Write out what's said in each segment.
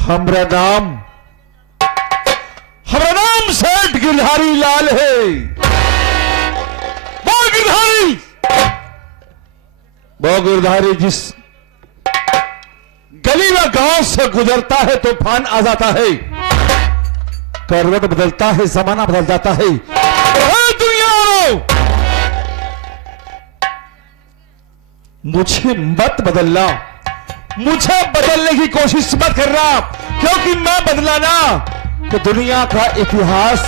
हमरा नाम सेठ गिरधारी लाल है। वो गिरधारी जिस गली व गांव से गुजरता है तूफान आ जाता है, करवट बदलता है, जमाना बदल जाता है। दुनिया मुझे मत बदलना, मुझे बदलने की कोशिश मत करना, क्योंकि मैं बदला ना तो दुनिया का इतिहास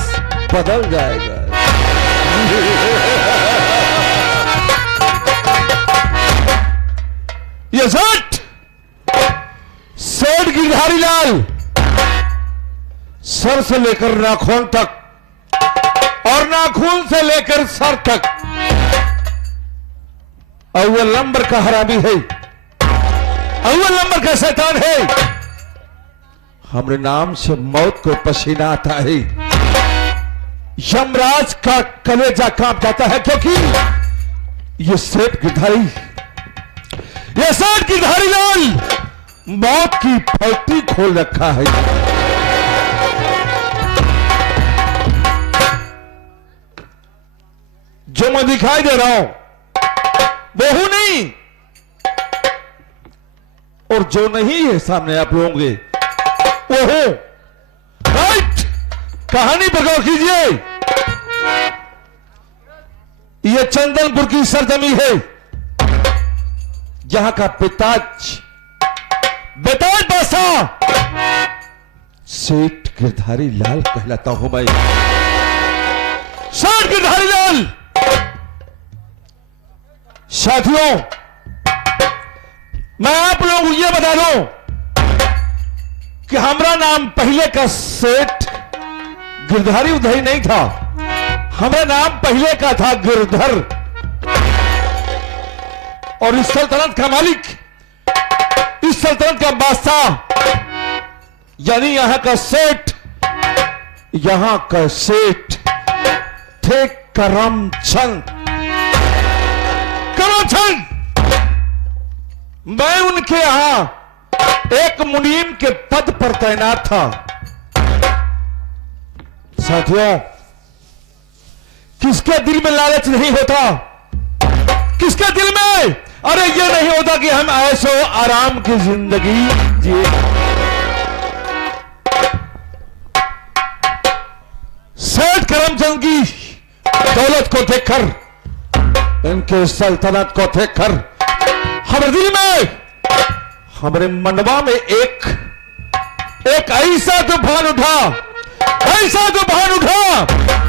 बदल जाएगा। ये सेठ गिरधारी लाल सर से लेकर नाखून तक और नाखून से लेकर सर तक अव्वल नंबर का हरामी है, अव्वल नंबर का शैतान है। हमरे नाम से मौत को पसीना आता है, यमराज का कलेजा कांप जाता है, क्योंकि ये सेठ गिरधारी लाल मौत की फैक्ट्री खोल रखा है। जो मैं दिखाई दे रहा हूं वो हूं नहीं, और जो नहीं है सामने आप लोगों के वो हूं। राइट, कहानी पर गौर कीजिए। यह चंदनपुर की सरजमी है, जहां का बेताज बादशाह सेठ गिरधारी लाल कहलाता हूं मैं। सेठ गिरधारी लाल। साथियों, मैं आप लोगों को यह बता दूं कि हमारा नाम पहले का सेठ गिरधारी उधरी नहीं था, हमारा नाम पहले का था गिरधर। और इस सल्तनत का मालिक, इस सल्तनत का बादशाह, यानी यहां का सेठ थे करमचंद। मैं उनके यहां एक मुनीम के पद पर तैनात था। साथियों, किसके दिल में लालच नहीं होता? किसके दिल में अरे ये नहीं होता कि हम ऐशो आराम की जिंदगी जिए? सेठ करमचंद की दौलत को देखकर, इनके सल्तनत को देखकर हमारे दिल में, हमारे मंडवा में एक ऐसा तूफान उठा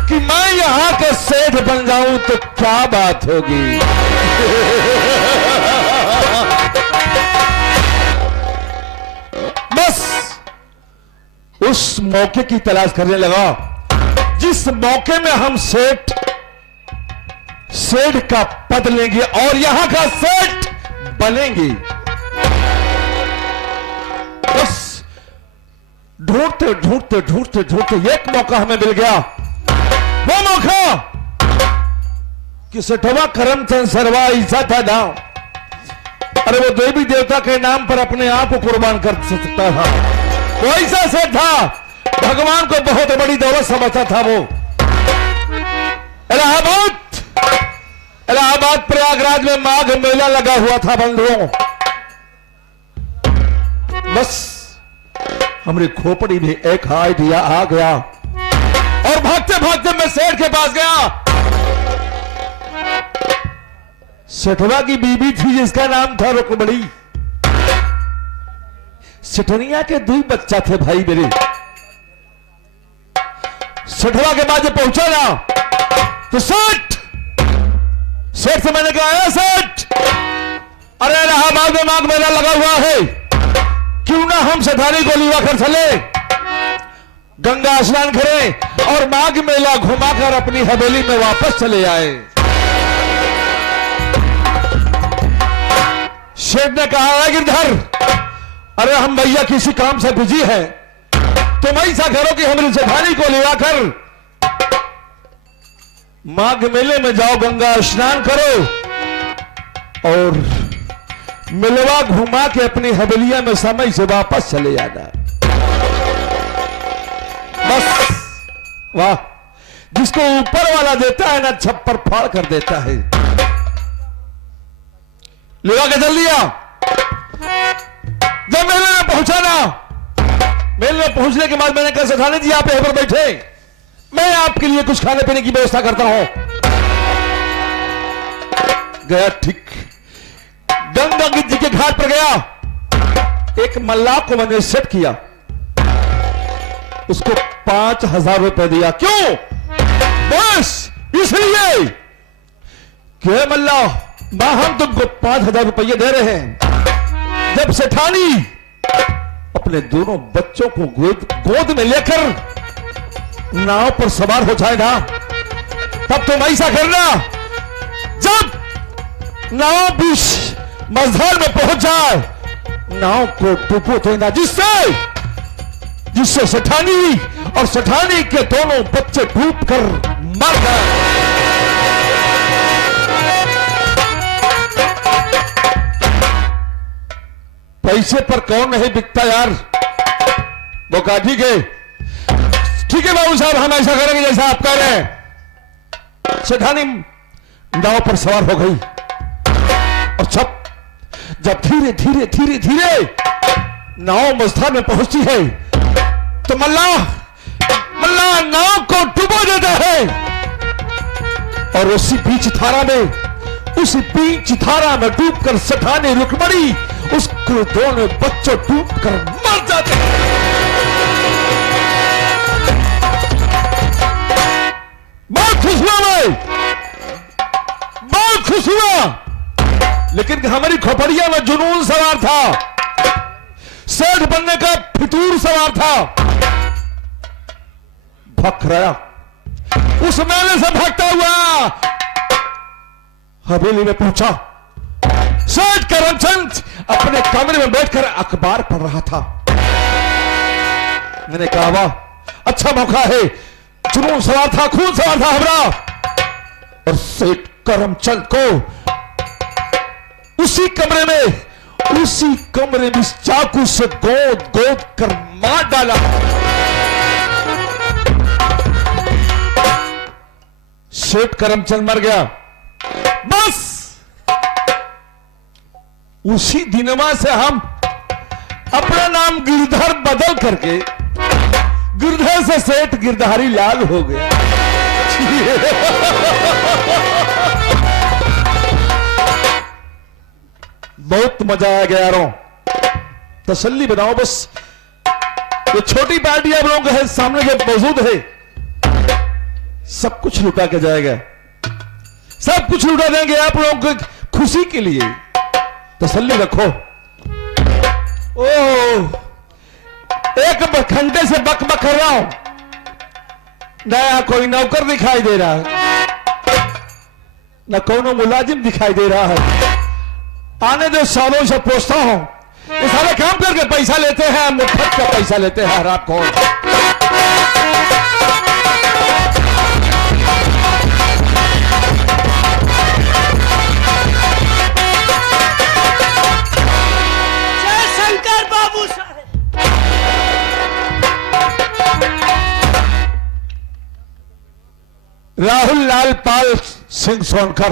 कि मैं यहां का सेठ बन जाऊं तो क्या बात होगी। बस उस मौके की तलाश करने लगा, जिस मौके में हम सेठ का पद लेंगे और यहां का सेठ बनेंगे। बस ढूंढते एक मौका हमें मिल गया। वो मौका कि सेठवा करमचंद सरवा ऐसा था ना, अरे वो देवी देवता के नाम पर अपने आप को कुर्बान कर सकता था। वो ऐसा सेठ था, भगवान को बहुत बड़ी दौलत समझता था। वो इलाहाबाद प्रयागराज में माघ मेला लगा हुआ था बंधुओं। बस हमारी खोपड़ी में एक आइडिया आ गया और भागते भागते मैं सेठ के पास गया। सेठवा की बीबी थी जिसका नाम था रुकमणी। सेठनिया के 2 बच्चा थे भाई मेरे। सेठवा के बाद जब पहुंचा ना तो सेठ से मैंने कहा, सेठ, अरे इलाहाबाद में माघ मेला लगा हुआ है, क्यों ना हम सेठानी को लिवा कर चले, गंगा स्नान करें और माघ मेला घुमाकर अपनी हवेली में वापस चले आए। सेठ ने कहा, गिरधर, अरे हम भैया किसी काम से बिजी हैं, तुम ऐसा करो कि हमारी सेठानी को लिवा कर माघ मेले में जाओ, गंगा स्नान करो और मिलवा घुमा के अपनी हवेलिया में समय से वापस चले जाना। वाह, जिसको ऊपर वाला देता है ना छप्पर फाड़ कर देता है। लेवा के चल दिया। जब मेले में पहुंचा ना, मेले में पहुंचने के बाद मैंने कहा सेठानी जी आप यहां पर बैठे, मैं आपके लिए कुछ खाने पीने की व्यवस्था करता हूं। गया ठीक गंगा जी के घाट पर गया, एक मल्लाह को मैंने सेट किया, उसको 5,000 रुपए दिया। क्यों? बस इसलिए कि मल्लाह हम तुमको 5,000 रुपये दे रहे हैं, जब सेठानी अपने दोनों बच्चों को गोद में लेकर नाव पर सवार हो जाए ना, तब तुम ऐसा करना, जब नाव बीच मझधार में पहुंच जाए, नाव को डुबो देना, जिससे सेठानी और सेठानी के दोनों बच्चे डूब कर मर गए। पैसे पर कौन नहीं बिकता यार। वो कहा ठीक है बाबू साहब, हम ऐसा करेंगे जैसा आप कह रहे हैं। सेठानी नाव पर सवार हो गई और जब धीरे धीरे धीरे धीरे नाव मझधार में पहुंचती है तो मल्लाह नाव को डुबो देता है, और उसी बीच धारा में डूबकर सेठानी रुक्मणी उसको दोनों बच्चों डूबकर मर जाते हैं। बहुत खुश हुआ मैं, बहुत खुश हुआ, लेकिन हमारी खोपड़िया में जुनून सवार था, सेठ बनने का फितूर सवार था। भग रहा, उस मेले से भागता हुआ हवेली में पहुंचा। सेठ करमचंद अपने कमरे में बैठकर अखबार पढ़ रहा था। मैंने कहा वाह, अच्छा मौका है, जुनून सवार था, खून सवार था हमारा। और सेठ करमचंद को उसी कमरे में चाकू से गोद कर मार डाला। सेठ करमचंद मर गया। बस उसी दिनमा से हम अपना नाम गिरधर बदल करके गिरधर से सेठ गिरधारी लाल हो गया। बहुत मजा आ गया यारों, तसल्ली बनाओ बस। ये छोटी पार्टी आप लोगों के सामने जो मौजूद है, सब कुछ लुटा के जाएगा, सब कुछ लुटा देंगे आप लोगों की खुशी के लिए। तसल्ली रखो। ओह, एक घंटे से बक कर रहा हूं, नया कोई नौकर दिखाई दे रहा है, न कोनो मुलाजिम दिखाई दे रहा है। आने दो, सालों से पूछता हूं, ये सारे काम करके पैसा लेते हैं, मुफ्त का पैसा लेते हैं हराम खोर। जय शंकर बाबू साहब। राहुल लाल पाल सिंह सोनकर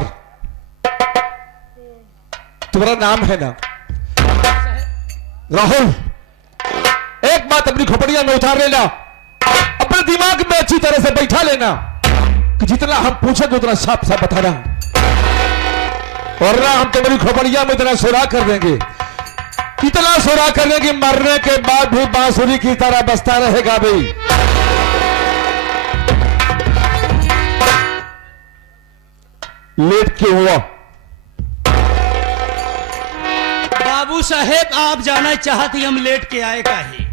तुम्हारा नाम है ना राहुल? एक बात अपनी खोपड़िया में उतार लेना, अपने दिमाग में अच्छी तरह से बैठा लेना कि जितना हम पूछेंगे उतना साफ साफ बताना, और ना हम तुम्हारी खोपड़िया में इतना सुराख कर देंगे, इतना सुराख कर देंगे, मरने के बाद भी बांसुरी की तरह बजता रहेगा भाई। लेट क्यों हुआ? बाबू साहेब आप जाना चाहती, हम लेट के आए काहे?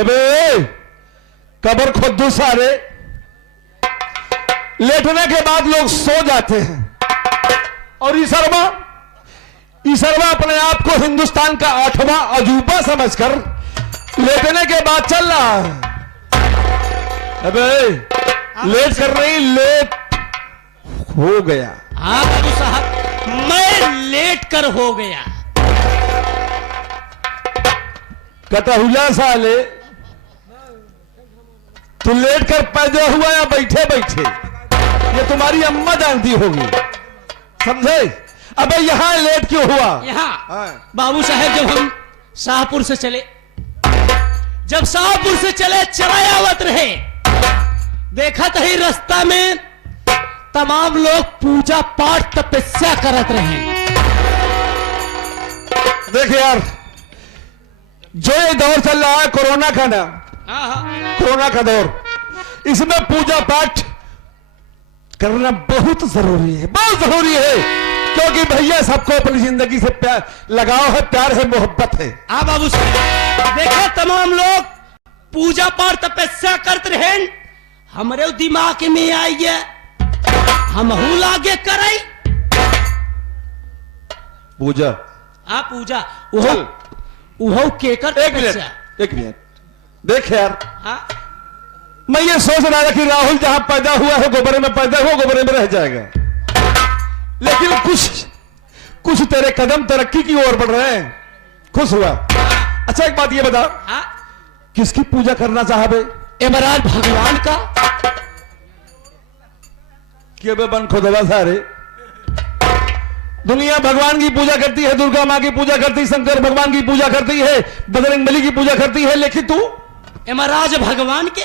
अबे कबर खुद सारे लेटने के बाद लोग सो जाते हैं, और ईसरवा अपने आप को हिंदुस्तान का 8वां अजूबा समझकर लेटने के बाद चल रहा है। अबे लेट कर रही, लेट हो गया। हाँ बाबू साहब, मैं लेट कर हो गया। कटहुला साले तू लेट कर पैदा हुआ या बैठे बैठे, ये तुम्हारी अम्मा जानती होगी, समझे? अबे यहाँ लेट क्यों हुआ? यहाँ बाबू साहेब जब हम शाहपुर से चले, जब शाहपुर से चले चलायावत रहे, देखा तो ही रास्ता में तमाम लोग पूजा पाठ तपस्या करत रहे। देख यार, जो ये दौर चल रहा है कोरोना का ना, कोरोना का दौर, इसमें पूजा पाठ करना बहुत जरूरी है, बहुत जरूरी है, क्योंकि भैया सबको अपनी जिंदगी से प्यार लगाव है, प्यार है, मोहब्बत है। हाँ बाबू साहब, देखा तमाम लोग पूजा पाठ तपस्या करते रहे, हमारे दिमाग में आई है हम लागे कराई पूजा। हाँ पूजा, वो केकर एक मिनट देख यार, हाँ? मैं ये सोच रहा था कि राहुल जहां पैदा हुआ है गोबरे में पैदा हुआ, गोबरे में रह जाएगा, लेकिन कुछ तेरे कदम तरक्की की ओर बढ़ रहे हैं, खुश हुआ। अच्छा एक बात ये बता, हाँ? किसकी पूजा करना चाहे? इमरान भगवान का। कि बे बन खुदवा सारे, दुनिया भगवान की पूजा करती है, दुर्गा माँ की पूजा करती है, शंकर भगवान की पूजा करती है, बजरंगबली की पूजा करती है, लेकिन तू यमराज भगवान के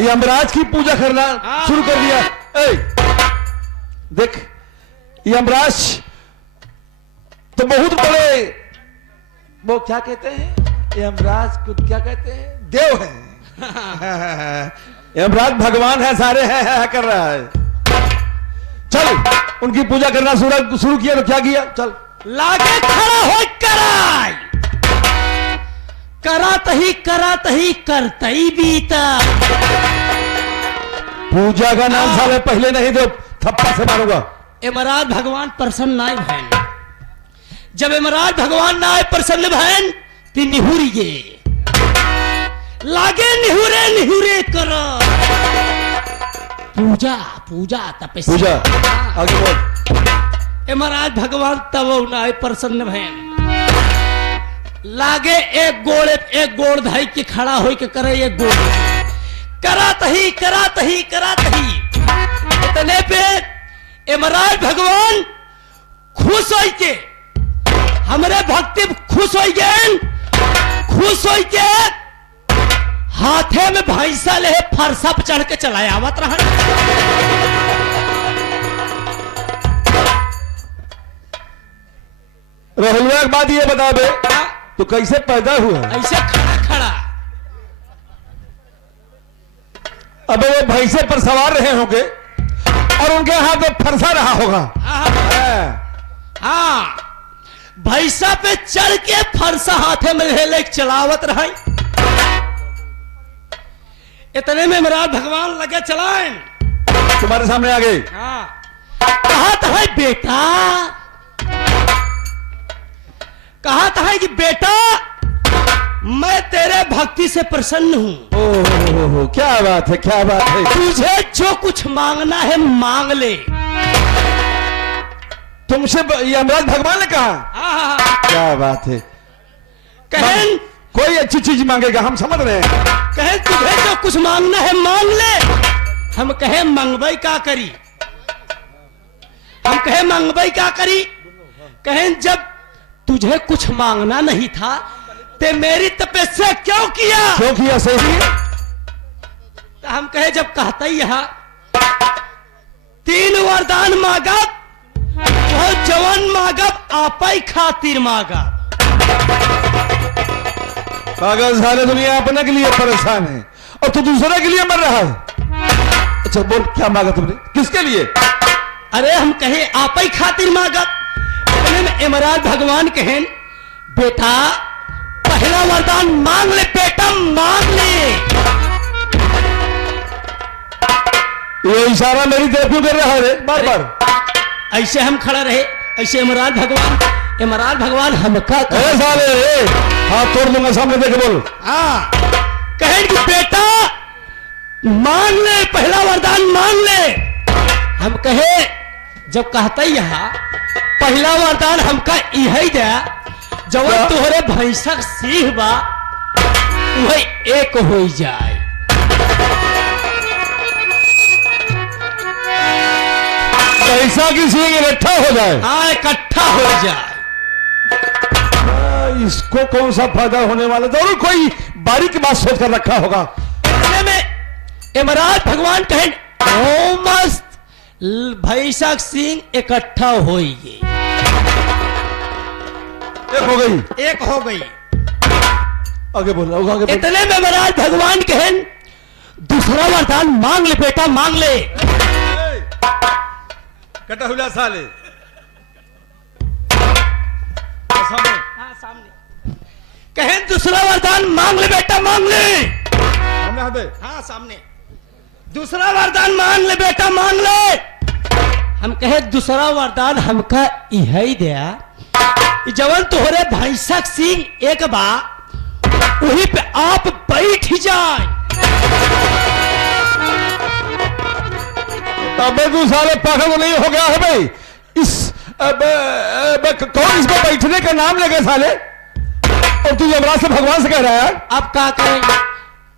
यमराज की पूजा करना शुरू कर दिया। देख, यमराज तो बहुत बड़े, वो क्या कहते हैं, यमराज को क्या कहते हैं, देव है। यमराज भगवान है, सारे है कर रहा है। चल उनकी पूजा करना शुरू किया तो क्या किया? चल लागे खड़ा हो कराई, करात ही करतई बीता। पूजा का नाम साले पहले नहीं तो थप्पड़ से मारूंगा। इमराज भगवान प्रसन्न नाय भैन, जब इमराज भगवान नाय प्रसन्न भैन ती निहुरिए लागे निहुरे करो पूजा तपस्या। पूजा आगे बोल। इमराज भगवान तब नाय प्रसन्न भैन, लागे एक गोड़ धाई के खड़ा हो के करे, एक गोड़ करात ही इतने पे इमराज भगवान खुश हो के, हमरे भक्ति खुश हो के हाथे में भैंसा ले फरसा पे चढ़ के चलाया आवत रहा। राहुल एक बात ये बता बे, तो कैसे पैदा हुआ? ऐसे खड़ा अबे वो भैंसे पर सवार रहे होंगे और उनके हाथ में फरसा रहा होगा। हाँ, भैंसा पे चढ़ के फरसा हाथे में ले चलावत रहा। इतने में इमरान भगवान लगे चलाएं, तुम्हारे सामने आ गए। हाँ, कहा है बेटा, कहा है कि बेटा मैं तेरे भक्ति से प्रसन्न हूं। ओह क्या बात है, क्या बात है। तुझे जो कुछ मांगना है मांग ले। तुमसे यमराज भगवान ने कहा? क्या बात है। कहें कोई अच्छी चीज मांगेगा, हम समझ रहे हैं। कहें तुझे जो कुछ मांगना है मांग ले। हम कहे मंगवाई क्या करी, हम कहे मंगवाई क्या करी। कहें जब तुझे कुछ मांगना नहीं था ते मेरी तपस्या क्यों किया सही है। तो हम कहे जब कहता ही यहां 3 वरदान मांगब, वो जवन मांगब आपई खातिर मांगब। पागल सारे दुनिया अपने के लिए परेशान है और तू दूसरे के लिए मर रहा है। अच्छा बोल क्या मांगा तुमने, किसके लिए? अरे हम कहे आपई खातिर मांगब। इमरान भगवान कहें बेटा पहला वरदान मांग ले, बेटा मांग ले। ये इशारा मेरी तरफ क्यों कर रहा है बार बार? ऐसे हम खड़ा रहे, ऐसे इमरान भगवान हमका साले हाथ तोड़ दूंगा, सामने देखे बोल। हाँ, कहें कि बेटा मांग ले, पहला वरदान मांग ले। हम कहे जब कहता ही यहाँ पहला वरदान हमका यही दे, जब तुहरे भैंसा सीख बा वह एक हो जाए। पैसा की सींग इकट्ठा हो जाए। हाँ, इकट्ठा हो जाए। इसको कौन सा फायदा होने वाला, जरूर कोई बारीक बात सोच कर रखा होगा। इतने में यमराज भगवान कहे ओ मस्त भैसा सिंह इकट्ठा हो गए। एक हो गई, एक हो गई। आगे बोलो, आगे बोलो। इतने में यमराज भगवान कहे दूसरा वरदान मांग ले बेटा, मांग ले। कटा हुआ साले सामने। हाँ, सामने कहे दूसरा वरदान मांग ले बेटा, मांग ले। सामने हाथ दे। हाँ, सामने। दूसरा वरदान मांग ले बेटा, मांग ले। हम कहे दूसरा वरदान हमका यही दिया, जवन तोहरे भैंसा सिंह एक बा वहीं पे आप बैठ जाए। अबे तू साले पागल नहीं हो गया है भाई? इस कौन इसको बैठने का नाम लेके साले, और तू यमराज से भगवान से कह रहा है? अब क्या करें?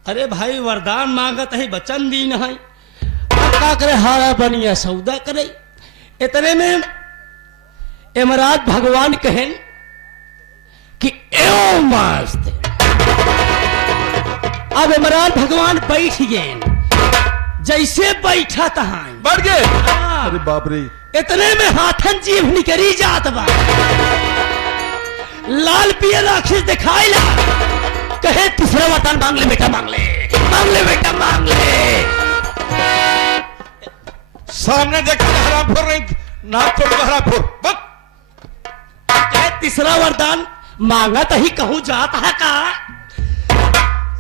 अरे भाई वरदान मांगत है, वचन दी न है, अब क्या करे? हारा बनिया सौदा करे। इतने में यमराज भगवान कहें कि एओ मस्त। अब यमराज भगवान बैठ गए, जैसे बैठा तहां बढ़ गए। अरे बाप रे। इतने में हाथन जीभ निकरी जात बा, लाल पियर राक्षस दिखाई ला। कहे तीसरा वरदान मांग ले बेटा, मांग ले, मांग ले बेटा, मांग ले। सामने देखा हरामखोर नहीं, नाक तोड़ दो हरामखोर। कहे तीसरा वरदान मांगा तो ही कहूं जात है का?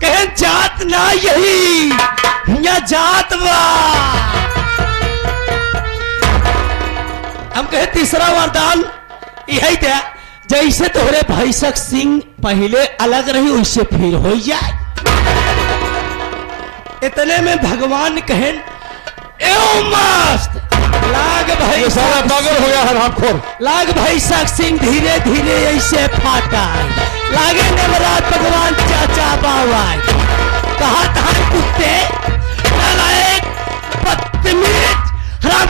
कहे जात ना यही या जात बा। हम कहे तीसरा वरदान यही था, जैसे तोहरे भैंसक सिंह पहले अलग रही उससे फिर हो जाए। इतने में भगवान कहे एओ मस्त लाग भाई, सारा पागल हो गया हरामखोर। लाग भैंसक सिंह धीरे धीरे ऐसे फाटा, लागे नवरात भगवान चाचा बाबा। कहा था कुत्ते नालायक बदतमीज हराम,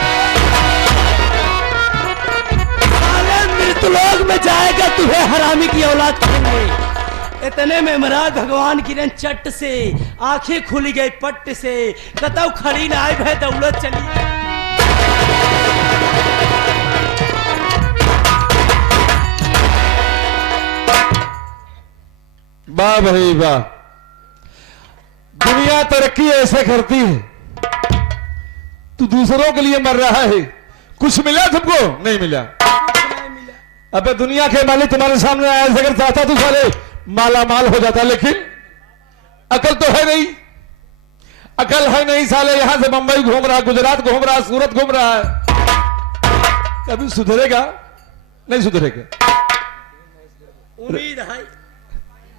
मृतलोक में जाएगा तुझे हरामी की औलाद खेलने। इतने में महाराज भगवान किरण चट से आंखें खुल गई पट्ट से, कतौ खड़ी ना आए भय दौलत चली। वाह भाई वाह, दुनिया तरक्की ऐसे करती है। तू दूसरों के लिए मर रहा है, कुछ मिला तुमको? नहीं मिला। अबे दुनिया के मालिक तुम्हारे सामने आया, अगर चाहता तू साले माला माल हो जाता, लेकिन अकल तो है नहीं, अकल है नहीं साले। यहां से मुंबई घूम रहा, गुजरात घूम रहा, सूरत घूम रहा है। कभी सुधरेगा? नहीं सुधरेगा। उम्मीद है,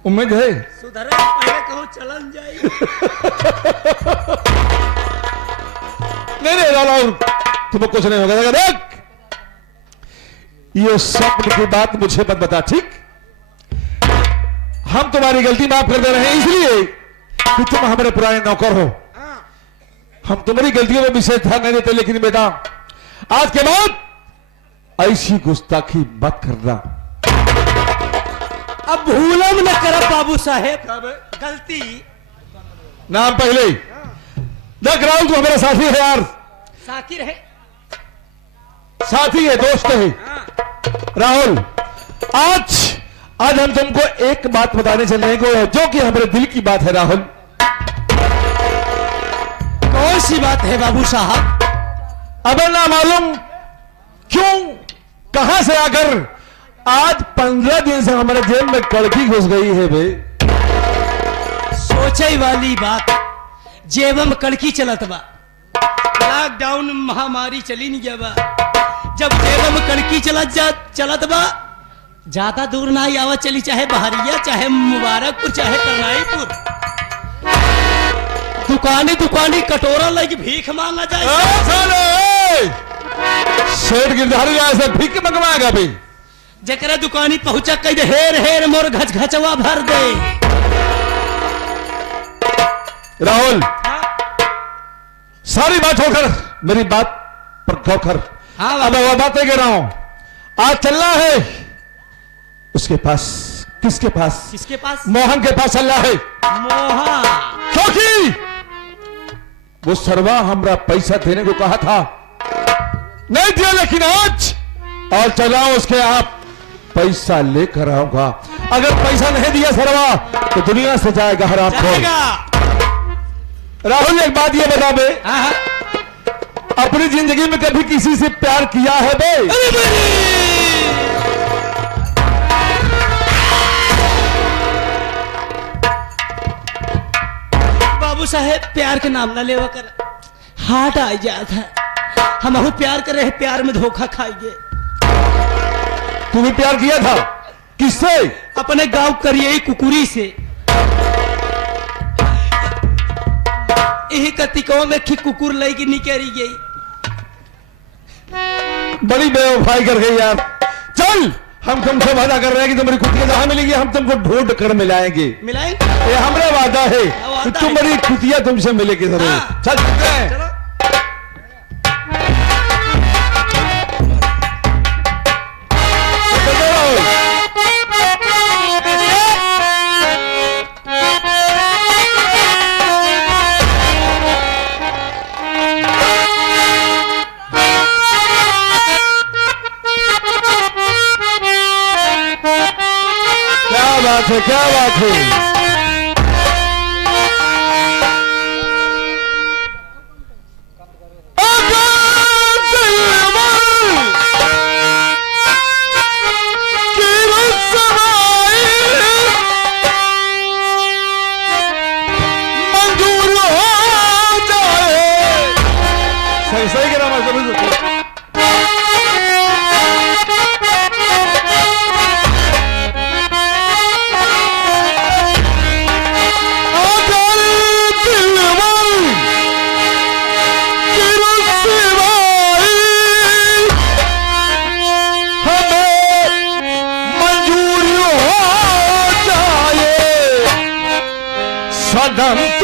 उम्मीद है सुधरे पहले कहूं चलन जाए। नहीं लाला, तुम्हें कुछ नहीं होगा। देख, ये स्वप्न की बात मुझे मत बता, ठीक? हम तुम्हारी गलती माफ कर दे रहे हैं, इसलिए कि तुम हमारे पुराने नौकर हो। हम तुम्हारी गलतियों में विशेष ध्यान नहीं देते, लेकिन बेटा आज के बाद ऐसी गुस्ताखी मत करना। अब भूलम न कर बाबू साहेब, गलती नाम पहले देख। राहुल तू हमारा साथी है यार, साकिर है, साथी है, दोस्त है। राहुल, आज हम तुमको एक बात बताने चल रहे हैं, जो कि हमारे दिल की बात है। राहुल, कौन सी बात है बाबू साहब? अबे ना मालूम क्यों कहां से आकर आज 15 दिन से हमारे जेब में कड़की घुस गई है बे। सोचे वाली बात, जेब में कड़की चलत बा। लॉकडाउन महामारी चली नहीं गया बा, जब जेब में कड़की चलत बा, ज्यादा दूर ना ही आवा चली, चाहे बहरिया, चाहे मुबारकपुर, चाहे करनाईपुर। दुकानी कटोरा लगी भीख मांगा जाए। शेर गिरधारी ऐसे भीख मंगवाएगा भाई। जकरा दुकानी पहुंचा कह दे हेर हेर मोर घच घचवा भर दे। राहुल, हाँ सारी बात होकर मेरी बात पर गौर कर। हाँ अब बाबा। मैं वो बातें कह रहा हूं। आज चलना है उसके पास। किसके पास? किसके पास? मोहन के पास चलना है, मोहन। क्योंकि वो सरवा हमरा पैसा देने को कहा था, नहीं दिया, लेकिन आज चला उसके आप पैसा लेकर आऊंगा। अगर पैसा नहीं दिया सरवा तो दुनिया से जाएगा हराम खोर। जाएगा। राहुल, एक बात ये बता बे, हाँ हाँ। अपनी जिंदगी में कभी किसी से प्यार किया है बे? अरे मेरी! बाबू साहेब, प्यार के नाम ना लेवा कर, हार्ट आ जाता है। हम अहू प्यार कर रहे, प्यार में धोखा खाएंगे। तूने प्यार किया था? किससे? अपने गांव करिए कुकुरी से। यही कतिकों में खी कुकुर लेगी निकली गई। बड़ी बेवफाई कर गई यार। चल, हम तुमसे वादा कर रहे हैं कि तुम्हारी कुतिया जहां मिलेगी हम तुमको ढूंढ कर मिलाएंगे। मिलाएंगे? ये हमारा वादा है कि वादा तुम्हारी कुतिया तुमसे मिलेगी जरूर। हाँ। चल चलते हैं। चलो। क्या बात है, क्या बात है। मंजूर हो जाए। सही सही कह रहा मैं।